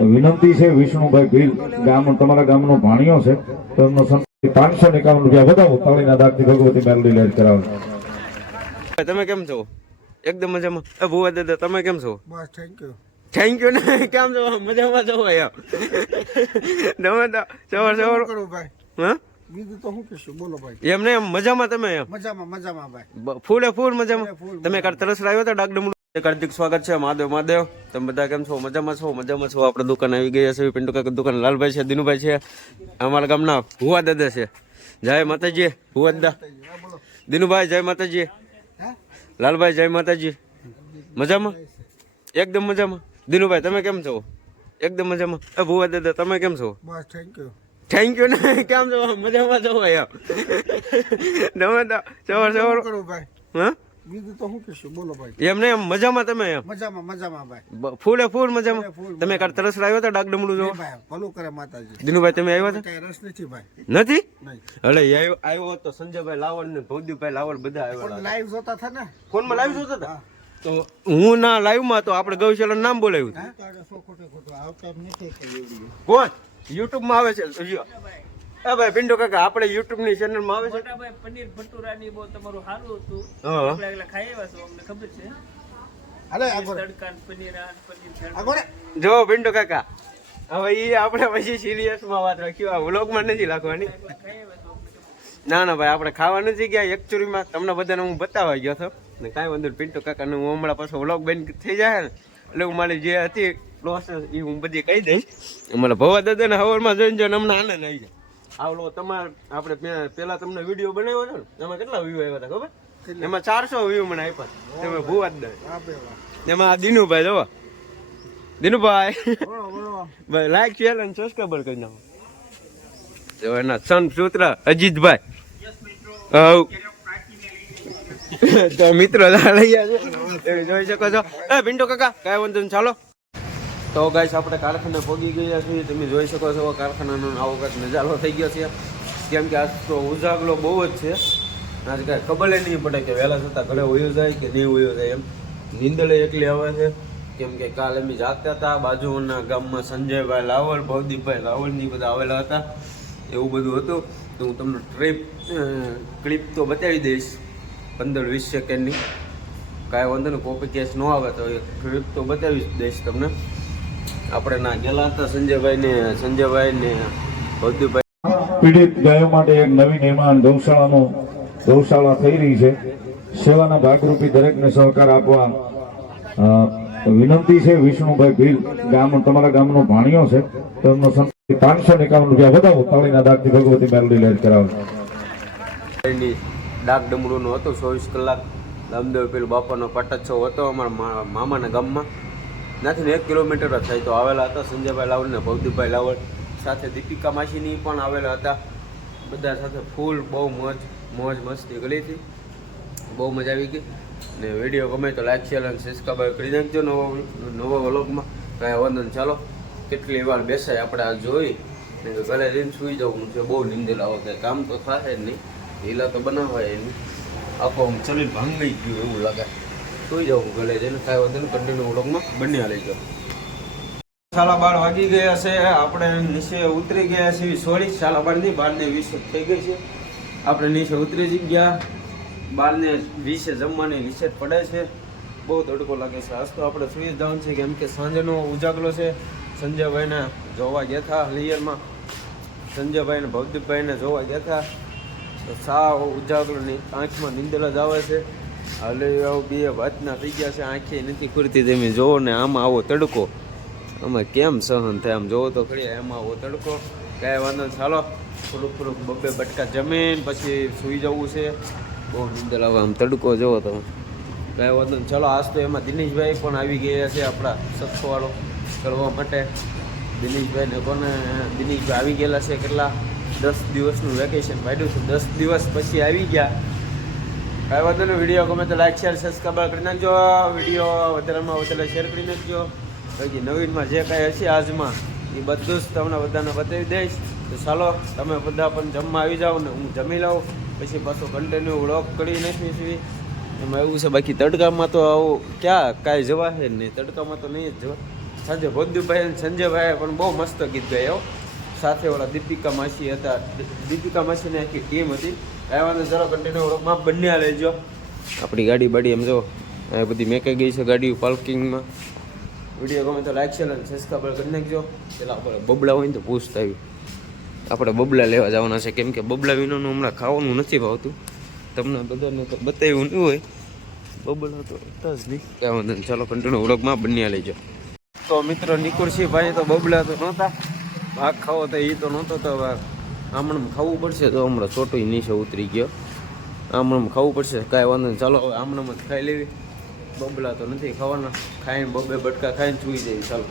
વિનંતી છે વિષ્ણુભાઈ ભીલ ગામ તમારા ગામનો ભાણિયો છે તો એમનો 551 રૂપિયા બતાવો તાળીના દાગથી ભગવતી મેલડી લેટ કરાવો. તમે કેમ છો? એકદમ મજામાં. ભુવા દાદા તમે કેમ છો? બસ થેન્ક યુ ને કેમ છો? મજામાં છો યાર? તમે તો સવાર કરો ભાઈ. હા બીજું તો શું કહીશું, બોલો ભાઈ. એમ ને એમ મજામાં તમે એમ? મજામાં ભાઈ. ફૂલ મજામાં. તમે કાલ તરસ લાવ્યો તો ડાકડમડું. હાર્દિક સ્વાગત છે. મહાદેવ તમે બધા કેમ છો? મજામાં છો? આપણે દુકાન આવી ગયા છે. પિન્ટુ કાકા દુકાન. લાલભાઈ છે, દિનુભાઈ છે, અમારા ગામના ભુવા દાદા છે. જય માતાજી ભુવા દાદા. દિનુભાઈ જય માતાજી. લાલભાઈ જય માતાજી. મજામાં? એકદમ મજામાં. દિનુભાઈ તમે કેમ છો? એકદમ મજામાં. ભુવા દાદા તમે કેમ છો? બસ થેન્ક યુ ને કેમ છો? મજામાં છો યાર? તમે તો સવાર કરો ભાઈ. હા બીજું તો શું કહીશું, બોલો ભાઈ. એમ ને એમ મજામાં તમે એમ? મજામાં ભાઈ. ફૂલ મજામાં. તમે કાલ તરસ લાવ્યો તો ડાકડમડું જો? ભાઈ ભલું કરે માતાજી. દિનુભાઈ તમે આવ્યા હતા? કઈ રસ નથી ભાઈ. નથી? નહીં. અરે આવ્યો તો સંજયભાઈ લાવડ ને ભવદીભાઈ લાવડ બધા આવ્યા. લાઈવ જોતા હતા ને? ફોનમાં લાઈવ જોતા હતા? તો હું ના લાઈવ માં તો આપણે ગૌશાળા નામ બોલાવ્યું હતું. કોણ યુટ્યુબ માં આવે છે? હા ભાઈ પિન્ટુ કાકા આપણે યુટ્યુબ ની ચેનલ માં આવે છે. ભાઈ પનીર ભટુરા ની બહુ તમારું સારું હતું. હા એકલા ખાઈ આવ્યા છો, અમને ખબર છે. અરે આગળ તડકા પનીર આગળ જો પિન્ટુ કાકા હવે ઈ આપણે પછી સિરિયસ માં વાત રાખ્યું. આ વ્લોગ માં નથી લાગવાની. ના ભાઈ આપણે ખાવા નથી ગયા એકચુઅલી માં તમને બધાને હું બતાવવા ગયો હતો ને કાંઈ વાંધો નહીં. પિન્ટુ કાકા ને હું હમણાં પાછો વ્લોગ બંધ થઈ જાય ને એટલે હું મારી જે હતી પ્રોસેસ એ હું બધી કહી દઈશ. અમારા ભવા દાદા ને હવારમાં જોઈને જોઈને અમને આનંદ આવી જાય. આવલો તમારે આપણે પેલા તમને વિડીયો બનાવ્યો છે ને એમાં કેટલા વ્યૂ આવ્યા હતા ખબર? એમાં 400 વ્યૂ મને આપ્યા. તમે ભુવા દાદા એમાં આ દિનુભાઈ જોવા. દિનુભાઈ ભાઈ લાઈક શેર અને સબસ્ક્રાઈબર કરી નાખો. જો એના સન પુત્ર અજીતભાઈ. તો મિત્રો લઈ ગયા છે જોઈ શકો છો. પિન્ટુ કાકા કાંઈ વાંધો નહીં ચાલો. તો ગાઈસ આપણે કારખાને પહોંચી ગયા છીએ. તમે જોઈ શકો છો કારખાનાનો આવો કંઈક નજારો થઈ ગયો છે. કેમ કે આજ તો ઉજાગરો બહુ જ છે. આજે કાંઈ ખબર નહીં પડે કે વહેલા છતાં ઘરે વયો જાય કે નહીં વયો જાય એમ. નીંદળે એકલી આવે છે. કેમ કે કાલે અમે જાગતા હતા બાજુના ગામમાં સંજયભાઈ લાવલ ભવદીપભાઈ લાવલની બધા આવેલા હતા. એવું બધું હતું. તો હું તમને ક્લિપ તો બતાવી દઈશ 15-20 સેકન્ડની. કાંઈ વાંધો નહીં કોપી કેસ ન આવે તો એ ક્લિપ તો બતાવી દઈશ તમને. આપણે ના ગયેલા હતા સંજયભાઈ ને ભવદીપભાઈ. પીડિત ગાયો માટે એક નવી નિર્માણ ગૌશાળા થઈ રહી છે. સેવાના ભાગરૂપી દરેકને સહકાર આપવા વિનંતી છે. વિષ્ણુભાઈ ભીલ ગામ તમારા ગામનો ભાણિયો છે તો એમનો 551 રૂપિયા બતાવો તાળીના દાગથી ભગવતી મેલડી લેટ કરાવો. ડાક ડમરૂનો હતો 24 કલાક. રામદેવ પેલું બાપાનો પાટોત્સવ હતો અમારા મામાના ગામમાં. ત્યાંથી 1 કિલોમીટર જ થાય તો આવેલા હતા સંજયભાઈ લાવડ ને ભવદીપભાઈ લાવડ સાથે દીપિકા માસીની પણ આવેલા હતા. બધા સાથે ફૂલ બહુ મોજ મસ્તી કરી હતી. બહુ મજા આવી ગઈ. ને વિડીયો ગમે તો લાઈક શેર અને સબસ્ક્રાઈબ કરી નાખજો નવો વ્લોગમાં. કાંઈ વાંધો નહીં ચાલો. કેટલી વાર બેસાય આપણે આ જોઈ ને ઘરે જઈને સૂઈ જવું છે. બહુ નિંદર આવે કંઈ કામ તો થાય જ નહીં. હીલા તો બનાવાય એની આખો આમ ચલી ભાંગી ગયું એવું લાગે. સુઈ જવું ઘરે જઈને. કાંઈ વાંધો નહીં કન્ટિન્યુ વ્લોગમાં બન્યા લઈ જાઓ. 12:30 વાગી ગયા છે. આપણે નીચે ઉતરી ગયા છીએ. 12:30 12:20 થઈ ગઈ છે. આપણે નીચે ઉતરી જ ગયા. 12:20 જમવાની નીચે પડે છે. બહુ તડકો લાગે છે. આજ તો આપણે સુઈ જવાનું છે કેમ કે સાંજનો ઉજાગરો છે. સંજયભાઈને જોવા ગયા હતા લિયરમાં. સંજયભાઈને ભવદીપભાઈને જોવા ગયા હતા તો સાવ ઉજાગરોની આંખમાં નીંદર જ આવે છે. હાલે આવું 2 વાતના થઈ ગયા છે. આંખે નથી ખુરતી. તમે જોવો ને આમાં આવો તડકો આમાં કેમ સહન થાય? આમ જોવો તો ખરી એમાં આવો તડકો. કાંઈ વાંધો ચાલો થોડુંક 2 બટકા જમીન પછી સૂઈ જવું છે. બહુ નીંદર આવે આમ તડકો જોવો તમે. કાંઈ વાંધો નહીં ચાલો. આજ તો એમાં દિનેશભાઈ પણ આવી ગયા છે આપણા સત્સવાળો કરવા માટે. દિનેશભાઈને દિનેશભાઈ આવી ગયેલા છે. કેટલા 10 દિવસનું વેકેશન પાડ્યું છે. 10 દિવસ પછી આવી ગયા. કાંઈ વાંધો નહીં. વિડીયો ગમે તો લાઈક શેર સબસ્ક્રાઈબ કરી નાખજો. વિડીયો વધારેમાં વધારે શેર કરી નાખજો. પછી નવીનમાં જે કાંઈ હશે આજમાં એ બધું જ તમને બધાને બતાવી દઈશ. તો ચાલો તમે બધા પણ જમવા આવી જાઓ ને હું જમી લઉં પછી પાછો કન્ટિન્યુ વ્લોગ કરી નાખીશું. એમાં એવું છે બાકી તડકામાં તો આવું ક્યાં કાંઈ જવાશે જ નહીં. તડકામાં તો નહીં જ જવા. સાંજે ભોદુભાઈ અને સંજયભાઈ પણ બહુ મસ્ત ગીત ગાયો. સાથે ઓલા દીપિકા માસી હતા, દીપિકા માસીની આખી ટીમ હતી. આવ્યા જરા કન્ટિન્યુ વ્લોગમાં બંને લેજો. આપણી ગાડી બાડી એમ જો આ બધી મેકાઈ ગઈ છે ગાડીઓ પાર્કિંગમાં. વિડીયો ગમે તો લાઈક શેર અને સબસ્ક્રાઈબ કરી નાખજો. પેલા આપણે બબલા હોય ને તો પૂછતા આવ્યું, આપણે બબલા લેવા જવાના છે, કેમ કે બબલા વિનાનું હમણાં ખાવાનું નથી ભાવતું. તમને બધાને તો બતાવ્યું નહીં હોય, બબલા તો હતા જ નહીં. કાંઈ વાંધો નહીં, ચાલો કન્ટિન્યુ વ્લોગમાં બન્યા લેજો. તો મિત્રો નિકુળસિંહ ભાઈ તો બબલા તો નહોતા, ભાગ ખાવો તો એ તો નહોતો. તો હવે આમણમ ખાવું પડશે. તો હમણાં ચોટું નીચે ઉતરી ગયો, આમણમ ખાવું પડશે. કાંઈ વાંધો નહીં, ચાલો હવે આમણમ જ ખાઈ લેવી. બબલા તો નથી ખાવાના, ખાઈને બબે બટકા ખાઈને સુઈ જાય. ચાલો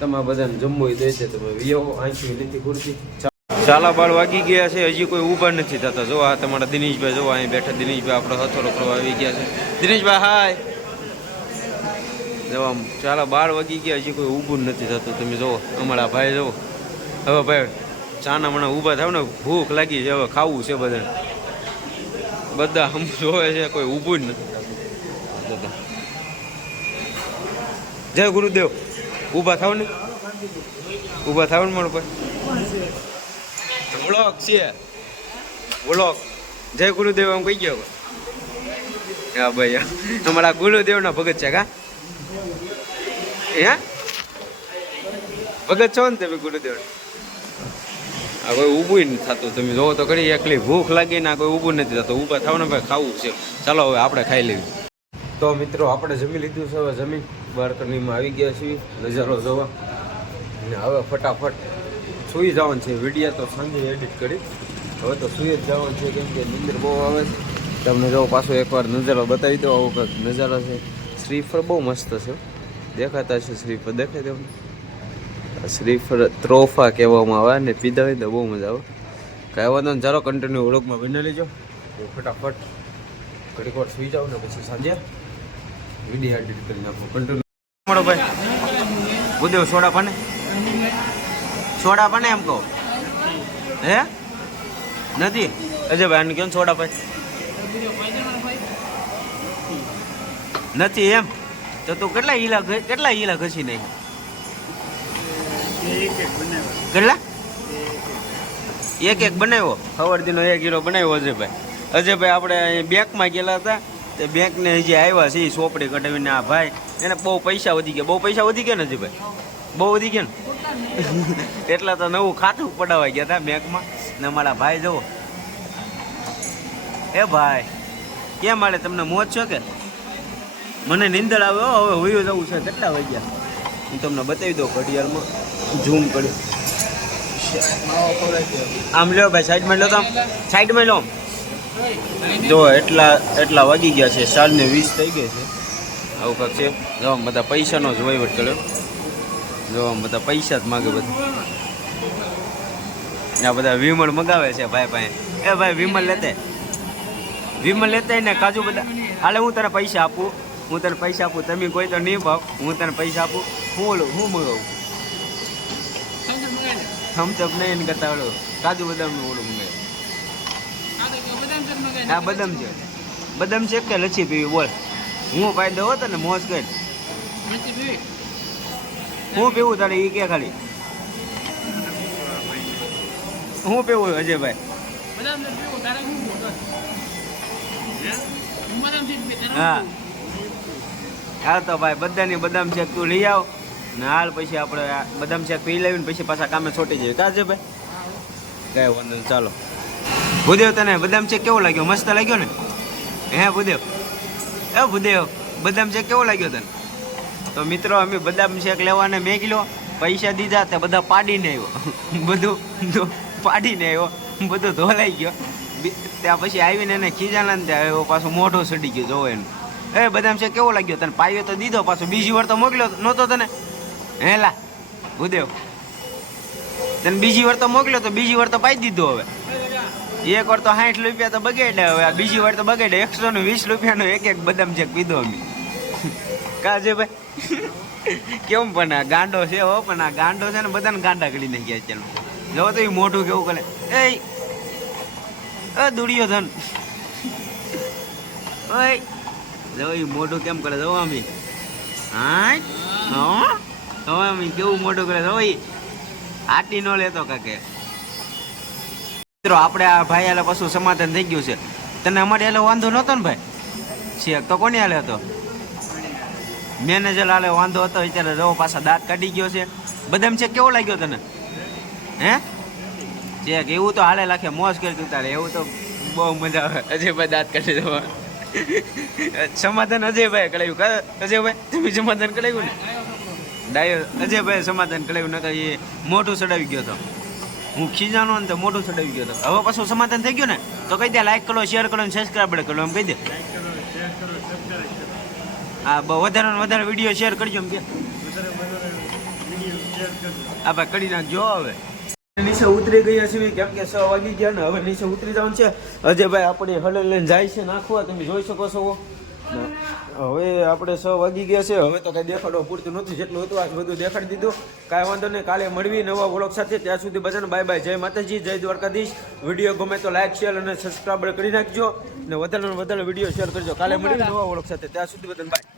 તમારે બધાને જમવું દે છે, તમે વિયો આંખી નથી ખુરશી. ચાલા બાળ વાગી ગયા છે, હજી કોઈ ઊભા નથી થતા. જો આ તમારા દિનેશભાઈ, જો અહીં બેઠા દિનેશભાઈ આપણો હથોડો કરવા આવી ગયા છે. દિનેશભાઈ હાય. જો આમ ચાલા 12 વાગી ગયા, હજી કોઈ ઊભું નથી થતું. તમે જુઓ અમારા ભાઈ, જુઓ હવે ભાઈ ચાના મણા ઊભા થાવ ને, ભૂખ લાગી છે, હવે ખાવું છે બધાને. બધા આમ જોવે છે, કોઈ ઊભું જ નથી થતું. જય ગુરુદેવ. ઊભા થાવ ને, ઊભા થાવ ને મારો ભાઈ. વ્લોગ છે, વ્લોગ. જય ગુરુદેવ એમ કહી ગયો. હા ભાઈ, અમારા ગુરુદેવના ભગત છે. કા હે ભગત છો ને તમે ગુરુદેવ? આ કોઈ ઊભું નથી થતું. તમે જોવો તો કરી, એકલી ભૂખ લાગી ને કોઈ ઊભું નથી થતું. ઊભા થાવ ને ભાઈ, ખાવું છે. ચાલો હવે આપણે ખાઈ લેવી. તો મિત્રો આપણે જમી લીધું છે. હવે જમીન બાલ્કનીમાં આવી ગયા છીએ નજારો જોવા, અને હવે ફટાફટ સૂઈ જવાનું છે. વિડીયો તો સાંજે એડિટ કરી, હવે તો સૂઈ જ જવાનું છે, કેમ કે નીંદર બહુ આવે છે. તમને જો પાછો એકવાર નજારો બતાવી દો. આવો કંઈક નજારો છે. શ્રીફળ બહુ મસ્ત છે, દેખાતા છે શ્રીફળ, દેખાય તમને? શ્રીફળ ત્રોફા કહેવામાં આવે ને, પીધા હોય તો બહુ મજા આવે. કાંઈ વાંધો નહીં, ચાલો કન્ટિન્યુ વ્લોગમાં બની લેજો. ફટાફટ ઘડીક વાર સૂઈ જાઓ ને પછી સાંજે વિડીયો એડિટ કરી નાખો. કન્ટિન્યુ મળો ભાઈ. ભૂદેવ સોડા પાને, સોડા પાને એમ કહો. હે નથી અજય ભાઈ આને કેમ સોડા ભાઈ નથી એમ? તો તું કેટલા ઈલા ઘસી નહીં? કેટલા? એક બનાવ્યો. ખવડદીનો 1 કિલો બનાવ્યો અજયભાઈ. અજયભાઈ આપણે અહીં બેંકમાં ગયેલા હતા, તે બેંકને હજી આવ્યા છે ચોપડી કઢાવીને. આ ભાઈ એને બહુ પૈસા વધી ગયા. બહુ પૈસા વધી ગયા ને અજયભાઈ? બહુ વધી ગયા ને, એટલા તો નવું ખાતું પડાવવા ગયા હતા બેંકમાં. ને અમારા ભાઈ જુઓ. એ ભાઈ કેમ મારે તમને મોજ છો કે? મને નીંદર આવે. હવે હોયું જવું છે. કેટલા વાગ્યા હું તમને બતાવી દઉં ઘડિયાળમાં, ઝૂમ કરી. આમ લ્યો ભાઈ, સાઈડમાં લો. તો આમ સાઈડમાં લો. જો એટલા વાગી ગયા છે, 4:20 થઈ ગઈ છે. આવું કાંક છે. જો આમ બધા પૈસાનો જ વહીવટ કર્યો. જો આમ બધા પૈસા જ માગે બધા. આ બધા વિમળ મગાવે છે ભાઈ પાસે. એ ભાઈ વિમળ લેતે ને કાજુ બધા. હાલે હું તને પૈસા આપું, તમે કોઈ તો નહીં ભાવ, હું તને પૈસા આપું. હું મગાવું થમ્સઅપ નહીં કરતા ઓલું કાજુ બદામનું ઓલું મંગાવે. હા બદામ છે કે લચ્છી પીવી બોલ? હું પાઈ દઉં તને મોજ કરી. હું પીવું તારે એ કે ખાલી હું પીવું અજયભાઈ? હા હા તો ભાઈ બધાની બદામ શેક તું લઈ આવ ને હાલ. પછી આપણે બદામ શેક પી લેવીને પછી પાછા કામે છોટી જઈએ. કાજે ભાઈ કાંઈ વાંધો નહીં. ચાલો ભૂદેવ, તને બદામ શેક કેવો લાગ્યો? મસ્ત લાગ્યો ને? હે ભૂદેવ? એ ભૂદેવ, બદામ શેક કેવો લાગ્યો તને? તો મિત્રો અમે બદામ શેક લેવાને મેં કિલો પૈસા દીધા, તે બધા પાડીને આવ્યો. બધું પાડીને આવ્યો, બધું ધોલાઈ ગયો. ત્યાં પછી આવીને એને ખીજાના ને ત્યાં આવ્યો, પાછું મોઢું સડી ગયું. જોવો એનું. એ બદામ શેક કેવો લાગ્યો તને? પાયો તો દીધો, પાછો બીજી વાર તો મોકલ્યો નહોતો તને? હેલા ભૂદેવ, તને બીજી વાર તો મોકલ્યો તો બીજી વાર તો પાઈ દીધો. હવે એક વાર તો 60 રૂપિયા તો બગાડે, હવે આ બીજી વાર તો બગાડે. 120 રૂપિયાનો એક બદામ શેક પીધો અમે. કાજે ભાઈ કેમ પણ આ ગાંડો છે હો, પણ આ ગાંડો છે ને બધાને ગાંડા કરી નાખ્યા ચાલો. જો તો એ મોઢું કેવું કરે. એ દુર્યોધન, ઓય જો એ મોઢું કેમ કરે. જો અમે હા હવે અમે કેવું મોટું કરે હવે આટી ન લેતો કાકે. મિત્રો આપણે આ ભાઈ હાલે પાછું સમાધાન થઈ ગયું છે. તને અમારે એટલે વાંધો નહોતો ને ભાઈ? શેક તો કોની હાલે હતો? મેનેજર હાલે વાંધો હતો. અત્યારે જો પાછા દાંત કાઢી ગયો છે. બદામ છે કેવો લાગ્યો તને? હે ચેક એવું તો હાલે લાખે મોજ કરતું તારે. એવું તો બહુ મજા આવે. અજયભાઈ દાંત કાઢી દેવા સમાધાન અજયભાઈ કરાવ્યું. અજયભાઈ તમે સમાધાન કરાવ્યું ને? ડાયો અજયભાઈ સમાધાન કરાવ્યું. નકર એ મોઢું ચડાવી ગયો હતો. હું ખીજાનો ને તો મોઢું ચડાવી ગયો હતો. હવે પાછું સમાધાન થઈ ગયું ને તો કહી દે લાઈક કરો, શેર કરો ને સબસ્ક્રાઈબ કરો એમ કહી દે. હા વધારે ને વધારે વિડીયો શેર કરજો એમ કે. હા ભાઈ કરી નાખજો. હવે નીચે ઉતરી ગયા છે કેમ કે 6 વાગી ગયા ને હવે નીચે ઉતરી જવાનું છે. અજયભાઈ આપણે હળે લઈને જાય છે નાખવા, તમે જોઈ શકો છો. હવે આપણે 6 વાગી ગયા છે. હવે તો કઈ દેખાડવા પૂરતું નથી. જેટલું હતું આજ બધું દેખાડી દીધું. કાંઈ વાંધો નહીં. કાલે મળવી નવા વ્લોગ સાથે. ત્યાં સુધી બધાને બાય બાય. જય માતાજી, જય દ્વારકાધીશ. વિડીયો ગમે તો લાઈક શેર અને સબસ્ક્રાઈબ કરી નાખજો ને વધારે વિડીયો શેર કરજો. કાલે મળવી નવા વ્લોગ સાથે. ત્યાં સુધી બધાને બાય.